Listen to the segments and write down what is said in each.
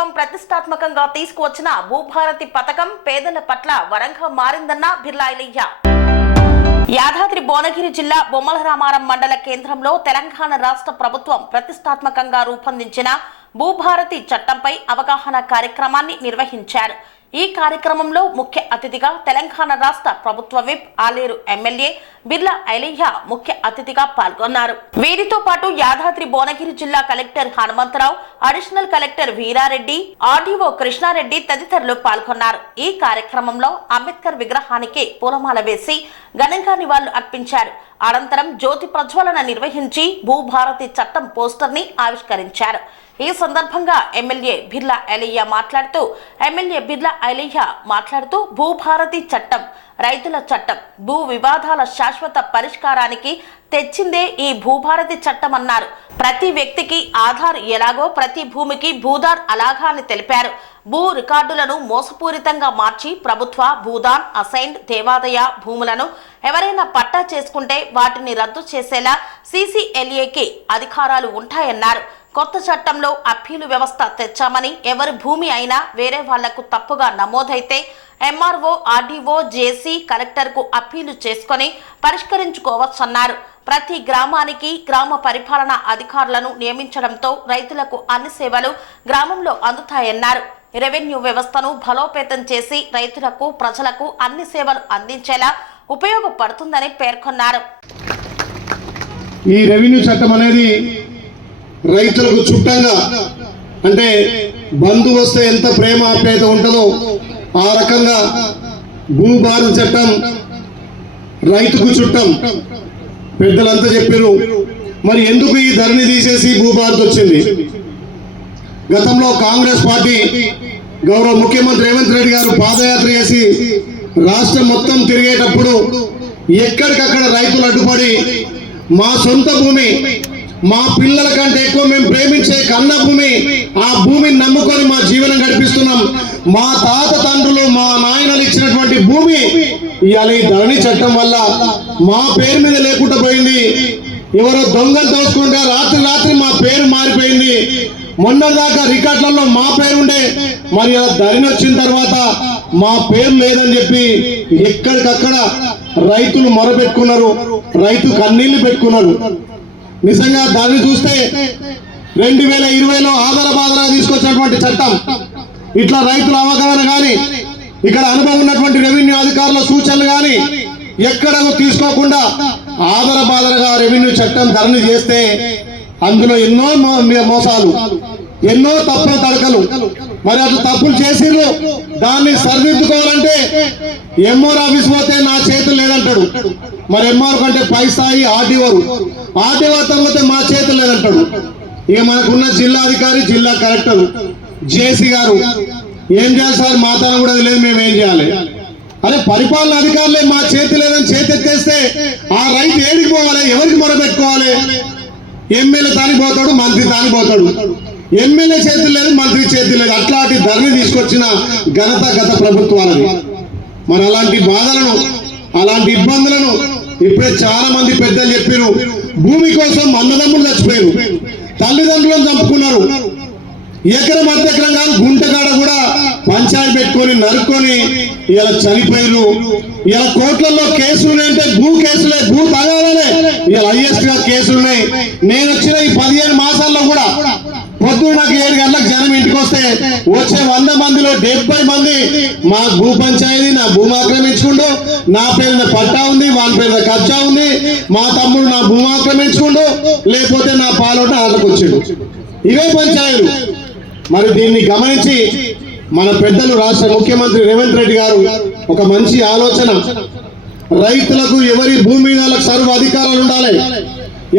ప్రభుత్వం ప్రతిష్టాత్మకంగా తీసుకువచ్చిన భూభారతి పథకం పేదల పట్ల వరంగా మారిందన్న బిర్లాయిలయ్య యాదాద్రి భువనగిరి జిల్లా బొమ్మల రామారం మండల కేంద్రంలో తెలంగాణ రాష్ట్ర ప్రభుత్వం ప్రతిష్టాత్మకంగా రూపొందించిన భూభారతి చట్టంపై అవగాహన కార్యక్రమాన్ని నిర్వహించారు. ఈ కార్యక్రమంలో ముఖ్య అతిథిగా తెలంగాణ రాష్ట్ర ప్రభుత్వ విప్ ఆలేరు ఎమ్మెల్యే బిర్లా ఐలయ్య ముఖ్య అతిథిగా పాల్గొన్నారు. వీరితో పాటు యాదాద్రి భువనగిరి జిల్లా collector Hanumantha Rao additional collector Veera Reddy RDO Krishna Reddy తదితరులు పాల్గొన్నారు. ఈ కార్యక్రమంలో అంబేద్కర్ విగ్రహానికి పూలమాల వేసి ఘనంగా నివాళులు అర్పించారు. అనంతరం జ్యోతి ప్రజ్వలన నిర్వహించి భూభారతి చట్టం పోస్టర్ని ఆవిష్కరించారు. ఈ సందర్భంగా ఎమ్మెల్యే బిర్లా ఐలయ్య మాట్లాడుతూ ఎమ్మెల్యే బిర్లా ఐలయ్య మాట్లాడుతూ భూభారతి చట్టం రైతుల చట్టం భూ వివాదాల శాశ్వత పరిష్కారానికి తెచ్చిందే ఈ భూభారతి చట్టం అన్నారు. ప్రతి వ్యక్తికి ఆధార్ ఎలాగో ప్రతి భూమికి భూదార్ అలాగా అని తెలిపారు. భూ రికార్డులను మోసపూరితంగా మార్చి ప్రభుత్వ భూదాన్ అసైన్డ్ దేవాదయ భూములను ఎవరైనా పట్టా చేసుకుంటే వాటిని రద్దు చేసేలా సీసీఎల్ఏకి అధికారాలు ఉంటాయన్నారు. కొత్త చట్టంలో అప్పీలు వ్యవస్థ తెచ్చామని ఎవరి భూమి అయినా వేరే వాళ్ళకు తప్పుగా నమోదైతే ఎంఆర్ఓ ఆర్డీఓ జేసీ కలెక్టర్కు అప్పీలు చేసుకొని పరిష్కరించుకోవచ్చన్నారు. ప్రతి గ్రామానికి గ్రామ పరిపాలన అధికారులను నియమించడంతో రైతులకు అన్ని సేవలు గ్రామంలో అందుతాయన్నారు. రెవెన్యూ వ్యవస్థను బలోపేతం చేసి రైతులకు ప్రజలకు అన్ని సేవలు అందించేలా ఉపయోగపడుతుందని పేర్కొన్నారు. ఈ రెవెన్యూ చట్టం అనేది రైతులకు చుట్టంగా అంటే బంధు వస్తే ఎంత ప్రేమ ఆప్యాయత ఉంటుందో ఆ రకంగా భూభారత చట్టం రైతుకు చుట్టం పెద్దలంతా చెప్పారు మరి ఎందుకు ఈ ధరని తీసేసి భూభారత్ వచ్చింది గతంలో కాంగ్రెస్ పార్టీ గౌరవ ముఖ్యమంత్రి రేవంత్ రెడ్డి గారు పాదయాత్ర చేసి రాష్ట్రం మొత్తం తిరిగేటప్పుడు ఎక్కడికక్కడ రైతులు అడ్డుపడి మా సొంత భూమి మా పిల్లల కంటే ఎక్కువ మేము ప్రేమించే కన్న భూమి ఆ భూమిని నమ్ముకొని మా జీవనం గడిపిస్తున్నాం. మా తాత తండ్రులు మా నాయనలు ఇచ్చినటువంటి భూమి ఇవాళ ఈ ధరణి చట్టం వల్ల మా పేరు మీద లేకుండా పోయింది. ఎవరో దొంగలు దోచుకుంటే రాత్రి రాత్రి మా పేరు మారిపోయింది. మొన్న దాకా రికార్డులలో మా పేరు ఉండే మరి ఆ ధరణి వచ్చిన తర్వాత మా పేరు లేదని చెప్పి ఎక్కడికక్కడ రైతులు మొరపెట్టుకున్నారు రైతు కన్నీళ్ళు పెట్టుకున్నారు. నిజంగా దాన్ని చూస్తే రెండు వేల ఇరవైలో ఆధార బాధరా తీసుకొచ్చినటువంటి చట్టం. ఇట్లా రైతుల అవగాహన కానీ ఇక్కడ అనుభవం ఉన్నటువంటి రెవెన్యూ అధికారుల సూచనలు కానీ ఎక్కడ తీసుకోకుండా ఆదరబాదరగా రెవెన్యూ చట్టం ధరణి చేస్తే అందులో ఎన్నో మో- మోసాలు ఎన్నో తప్పుల తడకలు. మరి అటు తప్పులు చేసిండ్రు దాన్ని సరిదిద్దుకోవాలంటే ఎంఆర్ ఆఫీస్ పోతే నా చేతులు లేదంటాడు. మరి ఎంఆర్ కంటే పై స్థాయి ఆర్డీఓ ఆర్డీఓ పోతే మా చేతులు లేదంటాడు. ఇక మనకున్న జిల్లా అధికారి జిల్లా కలెక్టర్ జేసీ గారు ఏం చేయాలి సార్? మా కూడా అది లేదు మేము ఏం చేయాలి? అరే పరిపాలన అధికారులే మా చేతి లేదని చేతి ఎత్తేస్తే ఆ రైతు ఏడికి పోవాలి? ఎవరికి మొరపెట్టుకోవాలి? ఎమ్మెల్యే తాని పోతాడు మంత్రి తాని పోతాడు. ఎమ్మెల్యే చేతులు లేదు మంత్రి చేతులు లేదు. అట్లాంటి ధరని తీసుకొచ్చిన ఘనత గత ప్రభుత్వాలది. మరి అలాంటి బాధలను అలాంటి ఇబ్బందులను ఇప్పుడే చాలా మంది పెద్దలు చెప్పారు భూమి కోసం అన్నదమ్ములు చచ్చిపోయారు తల్లిదండ్రులను చంపుకున్నారు. ఎకరం అర్ధ కాదు గుంటకాడ కూడా పంచాయతీ పెట్టుకొని నరుక్కొని ఇలా చనిపోయారు ఇలా కోట్లలో కేసులు అంటే భూ కేసులే భూ తగాదాలే. ఇలా హైయెస్ట్గా కేసులు ఉన్నాయి నేను వచ్చిన ఈ పదిహేను మాసాల్లో కూడా పొద్దున నాకు ఏడు గంటలకు జనం ఇంటికి వస్తే వచ్చే వంద మందిలో డెబ్బై మంది మా భూ పంచాయతీ నా భూమి ఆక్రమించుకుండు నా పేరు పట్టా ఉంది వాళ్ళ పేరు ఖర్చా ఉంది మా తమ్ముడు నా భూమి ఆక్రమించుకుండు లేకపోతే నా పాలోట ఆటకు వచ్చాడు ఇవే పంచాయతీలు. మరి దీన్ని గమనించి మన పెద్దలు రాష్ట్ర ముఖ్యమంత్రి రేవంత్ రెడ్డి గారు ఒక మంచి ఆలోచన. రైతులకు ఎవరి భూమి మీద వాళ్ళకి సర్వ అధికారాలు ఉండాలి.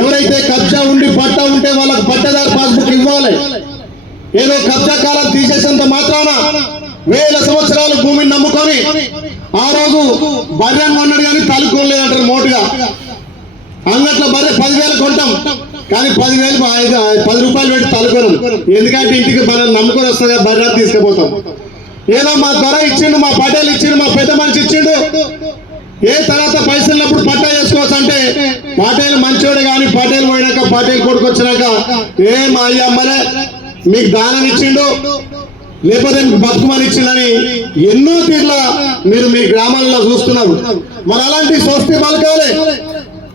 ఎవరైతే కబ్జా ఉండి పట్టా ఉంటే వాళ్ళకి పట్టదారు పాస్బుక్ ఇవ్వాలి. ఏదో కబ్జా కాలం తీసేసినంత మాత్రాన వేల సంవత్సరాలు భూమిని నమ్ముకొని ఆ రోజు బర్రెన్ కొన్నాడు కానీ తలుకోలేదంటారు మోటుగా. అంగట్లో బర్రె పదివేలు కొంటాం. కానీ పదివేలు మా ఐదు పది రూపాయలు పెట్టి తలుపురం ఎందుకంటే ఇంటికి మనం నమ్ముకొని వస్తుంది బర్రె తీసుకుపోతాం. ఏదో మా ధర ఇచ్చిండు మా పటేలు ఇచ్చిండు మా పెద్ద మనిషి ఇచ్చిండు. ఏ తర్వాత పైసలు ఉన్నప్పుడు పట్టా చేసుకోవచ్చు అంటే పటేలు మంచోడు కానీ పటేలు పోయినాక పటేలు కొడుకు వచ్చినాక ఏ మా అయ్య అమ్మలే మీకు దానం ఇచ్చిండు లేకపోతే మీకు బతుకుమని ఇచ్చిండని ఎన్నో తీర్ల మీరు మీ గ్రామాలలో చూస్తున్నారు. మరి అలాంటి స్వస్తి పలకాలి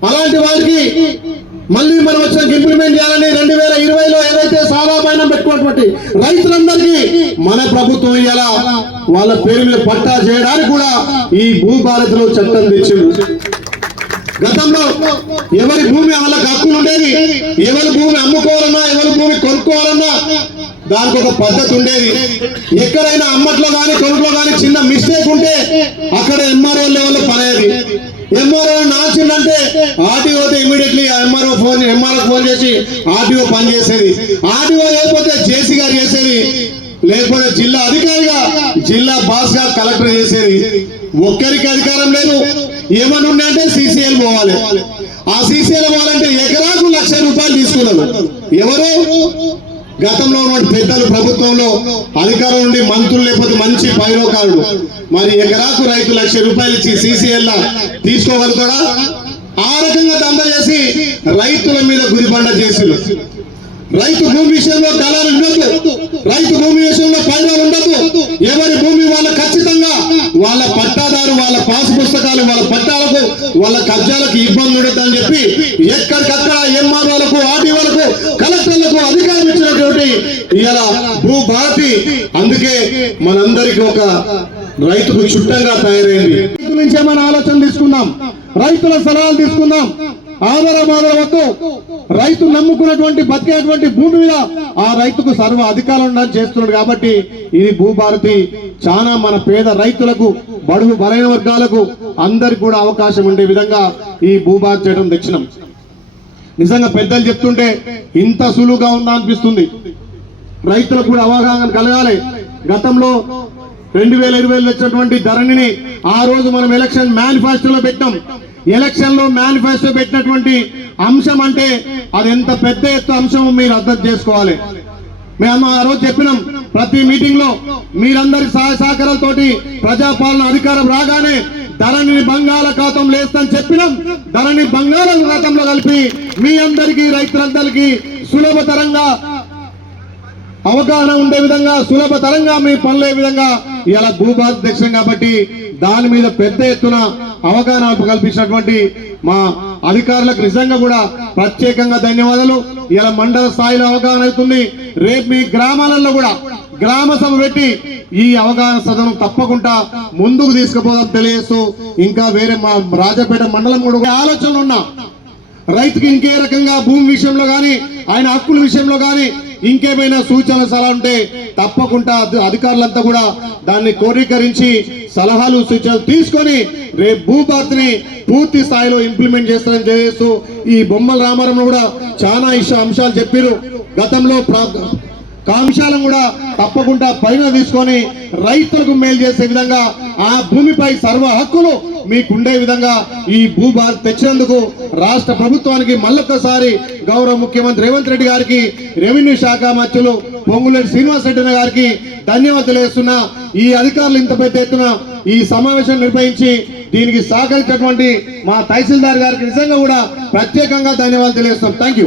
అలాంటి వారికి మళ్ళీ మనం వచ్చిన ఇంప్లిమెంట్ చేయాలని రెండు వేల ఇరవైలో ఏదైతే సాదా పైన పెట్టుకున్నటువంటి రైతులందరికీ మన ప్రభుత్వం ఇలా వాళ్ళ పేరు మీద పట్టా చేయడానికి కూడా ఈ భూభారతిలో చట్టం తెచ్చిండు గతంలో ఎవరి భూమి వాళ్ళకి హక్కులు ఉండేది ఎవరి భూమి అమ్ముకోవాలన్నా ఎవరి భూమి కొనుక్కోవాలన్నా దానికి ఒక పద్ధతి ఉండేది. ఎక్కడైనా అమ్మట్లో కానీ కొనుట్లో కానీ చిన్న మిస్టేక్ ఉంటే అక్కడ ఎంఆర్ఓ లెవెల్లో పనేది MRO నాచిందంటే RTO immediately MRO phone MRO phone చేసి ఆర్టీఓ పని చేసేది. ఆర్టీఓ లేకపోతే జేసీ గారు చేసేది. లేకపోతే జిల్లా అధికారిగా జిల్లా బాస్గా కలెక్టర్ చేసేది. ఒక్కరికి అధికారం లేదు. ఏమని ఉన్నాయంటే సీసీఎల్ పోవాలి. ఆ సీసీఎల్ పోవాలంటే ఎకరాకు లక్ష రూపాయలు తీసుకున్నారు ఎవరు? గతంలో ఉన్న పెద్దలు ప్రభుత్వంలో అధికారం ఉండి మంత్రులు లేకపోతే మంచి పైరోకారుడు. మరి ఎకరాకు రైతు లక్ష రూపాయలు ఇచ్చి సీసీఎల్ తీసుకోగలుగుతాడా? ఆ రకంగా దంద చేసి రైతుల మీద గురిబండ చేసిరు రైతు భూమి విషయంలో దళాలు ఉండదు రైతు భూమి విషయంలో పైన ఉండదు ఎవరి భూమి వాళ్ళ ఖచ్చితంగా వాళ్ళ పట్టాదారు వాళ్ళ పాస్ పుస్తకాలు వాళ్ళ పట్టాలకు వాళ్ళ కబ్జాలకు ఇబ్బంది ఉండదు అని చెప్పి ఎక్కడికక్కడ ఎంఆర్ఓలకు ఆర్డీఓలకు కలెక్టర్లకు అధికారం ఇచ్చినటువంటి ఇవాళ భూభారతి అందుకే మనందరికి ఒక రైతుకు చుట్టంగా తయారైంది. రైతు నుంచే మన ఆలోచన తీసుకుందాం. రైతుల సలహాలు తీసుకుందాం. ఆదర మాదర వద్దు. రైతు నమ్ముకున్నటువంటి బతికేటువంటి భూమి మీద ఆ రైతుకు సర్వ అధికారం ఉండాలని చేస్తున్నాడు కాబట్టి ఇది భూభారతి. చాలా మన పేద రైతులకు బడుగు బలైన వర్గాలకు అందరికి కూడా అవకాశం ఉండే విధంగా ఈ భూభారతి చేయడం తెచ్చినాం. నిజంగా పెద్దలు చెప్తుంటే ఇంత సులువుగా ఉందా అనిపిస్తుంది. రైతులకు కూడా అవగాహన కలగాలి. గతంలో రెండు వేల ఇరవై వచ్చినటువంటి ధరణిని ఆ రోజు మనం ఎలక్షన్ మేనిఫెస్టోలో పెట్టాం. ఎలక్షన్లో మేనిఫెస్టో పెట్టినటువంటి అంశం అంటే అది ఎంత పెద్ద ఎత్తు అంశం మీరు అర్థం చేసుకోవాలి. మేము ఆ రోజు చెప్పినాం ప్రతి మీటింగ్లో మీరందరి సహాయ సహకారాలతోటి ప్రజాపాలన అధికారం రాగానే ధరణిని బంగాళాఖాతం లేస్తని చెప్పినాం. ధరణి బంగాళాఖాతంలో కలిపి మీ అందరికీ రైతులందరికీ సులభతరంగా అవగాహన ఉండే విధంగా సులభతరంగా మీ పనులే విధంగా ఇలా భూభాధ్యక్షం కాబట్టి దాని మీద పెద్ద ఎత్తున అవగాహన కల్పించినటువంటి మా అధికారులకు నిజంగా కూడా ప్రత్యేకంగా ధన్యవాదాలు. ఇలా మండల స్థాయిలో అవగాహన అవుతుంది. రేపు మీ గ్రామాలలో కూడా గ్రామ సభ పెట్టి ఈ అవగాహన సదనం తప్పకుండా ముందుకు తీసుకుపోదాం తెలియజేస్తూ ఇంకా వేరే మా రాజపేట మండలం కూడా ఒక ఆలోచనలు ఉన్నా. రైతుకి ఇంకే రకంగా భూమి విషయంలో కానీ ఆయన హక్కుల విషయంలో కానీ ఇంకేమైనా సూచన సలహా ఉంటే తప్పకుండా అధికారులంతా కూడా దాన్ని కోరీకరించి సలహాలు సూచనలు తీసుకొని రేపు భూభారతిని పూర్తి స్థాయిలో ఇంప్లిమెంట్ చేస్తారని తెలియజేస్తూ ఈ బొమ్మల రామారంలో కూడా చాలా ఇష్ట అంశాలు చెప్పారు గతంలో ప్రా- కాంశాలను కూడా తప్పకుండా పైన తీసుకొని రైతులకు మేలు చేసే విధంగా ఆ భూమిపై సర్వ హక్కులు మీకుండే విధంగా ఈ భూ తెచ్చినందుకు రాష్ట్ర ప్రభుత్వానికి మళ్ళొక్కసారి గౌరవ ముఖ్యమంత్రి రేవంత్ రెడ్డి గారికి రెవెన్యూ శాఖ మంత్రులు పొంగులేటి శ్రీనివాస్ రెడ్డి గారికి ధన్యవాదాలు తెలియజేస్తున్నా ఈ అధికారులు ఇంత పెద్ద ఎత్తున ఈ సమావేశం నిర్వహించి దీనికి సహకరించినటువంటి మా తహసీల్దార్ గారికి నిజంగా కూడా ప్రత్యేకంగా ధన్యవాదాలు తెలియజేస్తాం thank you